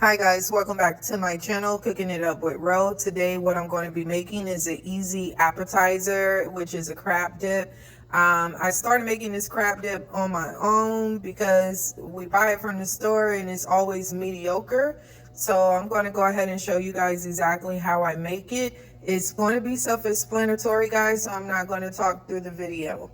Hi guys, welcome back to my channel, Cooking It Up with Ro. Today what I'm going to be making is an easy appetizer, which is a crab dip. I started making this crab dip on my own because we buy it from the store and it's always mediocre. So I'm going to go ahead and show you guys exactly how I make it. It's going to be self-explanatory, guys, so I'm not going to talk through the video.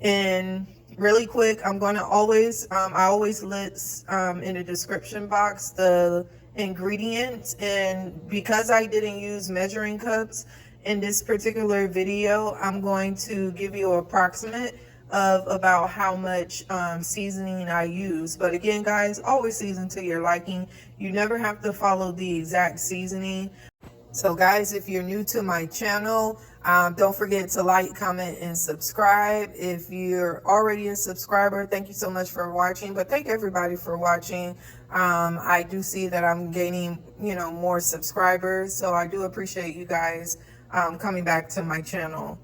And really quick, I'm going to always I always list in the description box the ingredients, and because I didn't use measuring cups in this particular video, I'm going to give you an approximate of about how much seasoning I use. But again, guys, always season to your liking. You never have to follow the exact seasoning. So guys, if you're new to my channel, don't forget to like, comment, and subscribe. If you're already a subscriber, thank you so much for watching. But thank everybody for watching. I do see that I'm gaining, more subscribers. So I do appreciate you guys coming back to my channel.